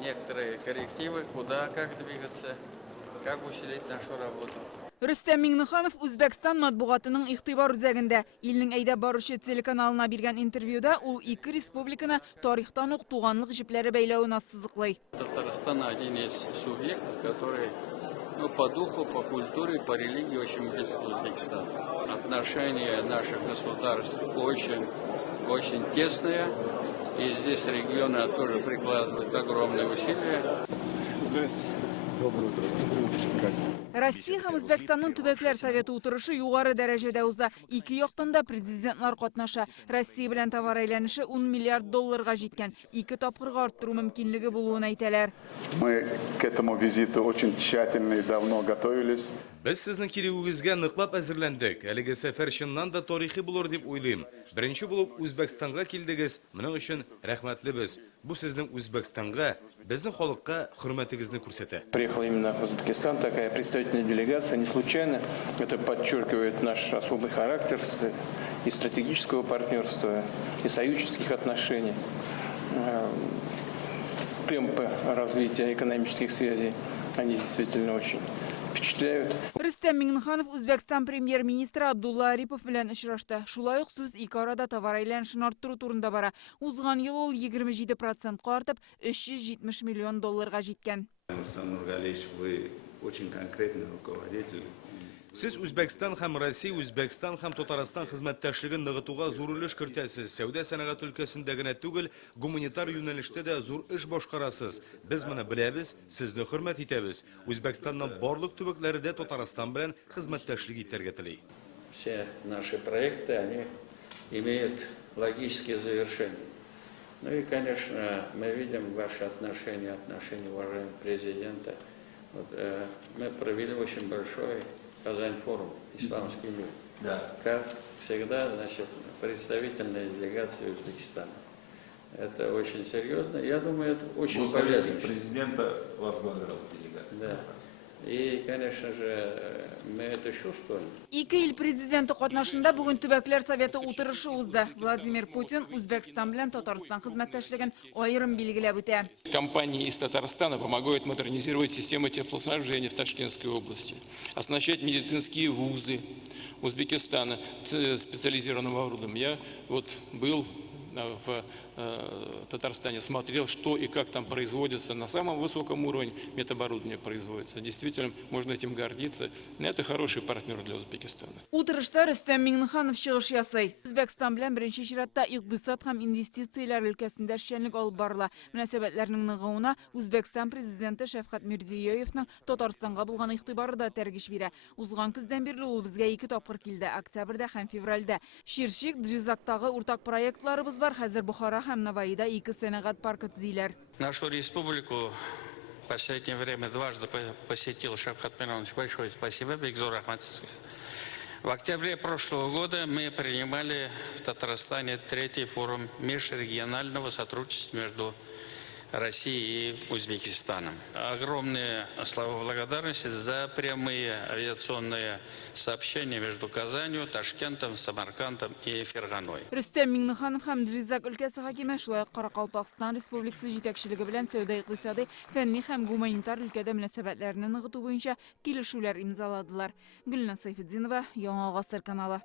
некоторые коррективы, куда, как двигаться, как усилить нашу работу. Рүстем Миңнеханов Өзбекстан матбугатының игътибар үзәгендә илнең әйдә баручы телеканалына биргән интервьюда ул ике республиканы тарихтан ук туганлык җепләре бәйләвен ассызыклый. Татарстан один из субъектов, который по духу, по культуре, по религии очень близко к Узбекистану. Отношения наших государств очень тесные. И здесь регионы тоже прикладывают огромные усилия. Здравствуйте. Доброе утро. Россия һәм Үзбәкстанның төбәкләр советы утырышы югары дәрәҗәдә уза. Ике яктан да президентлар катнаша. Россия белән товар әйләнеше 10 миллиард долларга җиткән. Ике тапкырга арттыру мөмкинлеге булуын әйтәләр. Мы к этому визиту очень тщательно и давно готовились. Без сезнең килүегезгә ныклап әзерләндек. Әлеге сәфәр чыннан да тарихи булыр дип уйлыйм. Беренче булып Үзбәкстанга килдегез. Моның өчен рәхмәтлебез. Бу сезнең Үзбәкстанга, безнең халыкка хөрмәтегезне күрсәтә. Приехал именно в Узбекистан, такая представительная делегация, не случайно. Это подчеркивает наш особый характер и стратегического партнерства, и союзнических отношений. Темпы развития экономических связей, они действительно очень впечатляют. Рөстем Миңнеханов Үзбәкстан премьер-министры Абдулла Арипов белән очрашты. Шулай ук сүз ике арада товар әйләнешен арттыру турында бара. Узган ел ул 27%-ка артып 370 миллион долларга җиткән. Вы очень конкретный руководитель. Сез Үзбәкстан һәм Россия, Үзбәкстан һәм Татарстан хезмәттәшлеген ныгытуга зур өлеш кертәсез. Сәүдә сәнәгать өлкәсендә генә түгел, гуманитар юнәлештә дә зур эш башкарасыз. Без моны беләбез, сезне хөрмәт итәбез. Үзбәкстанның барлык төбәкләрендә Татарстан белән хезмәттәшлек итәргә тели. Все наши проекты, они имеют логические завершения. Ну и, конечно, мы видим ваши отношения уважаемого президента. Мы провели очень большой Казань-форум «Исламский мир». Да. Как всегда, значит, представительная делегация Узбекистана. Это очень серьезно. Я думаю, это очень полезно. Президента возглавлял делегацию. Да. И, конечно же, мы это чувствуем. Ике ил президенты катнашында бүген төбәкләр советы утырышы узды. Владимир Путин Үзбәкстан белән Татарстан хезмәттәшлеген аерым билгеләп үтә. Компании из Татарстана помогают модернизировать систему теплоснабжения в Ташкентской области, оснащать медицинские вузы Узбекистана специализированным оборудованием. Я был в Татарстане, смотрел, что и как там производится, на самом высоком уровне медоборудование производится. Действительно, можно этим гордиться. Это хороший партнер для Узбекистана. Утырышта Рөстем Миңнеханов чыгыш ясый. Үзбәкстан белән беренче чиратта икътисад һәм инвестицияләр өлкәсендә эшчәнлек алып барыла. Мөнәсәбәтләрнең ныгуына Үзбәкстан президенты Шәфкать Мирзиёевның Татарстанга булган игътибары да тәргиш бирә. Узган көздән бирле ул безгә ике тапкыр килде, октябрьдә һәм февральдә. Ширшик, Джизактагы уртак проектларыбыз бар. Хәзер Бухара һәм Наваида ике сәнәгать паркы төзиләр. Нашу республику в последнее время дважды посетил Шавкат Миронович. Большое спасибо, Бекзур Ахмадский. В октябре прошлого года мы принимали в Татарстане третий форум межрегионального сотрудничества между Россией и Узбекистаном. Огромные слова благодарности за прямые авиационные сообщения между Казанью, Ташкентом, Самаркандом и Ферганой. Рөстем Миңнеханов һәм Джизак өлкәсе хакиме шулай ук Каракалпакстан Республикасы җитәкчелеге белән сәүдә-икътисади, фәнни һәм гуманитар өлкәдә мөнәсәбәтләрне ныгыту буенча килешүләр имзаладылар. Гөлнар Сайфетдинова, Яңа Гасыр каналы.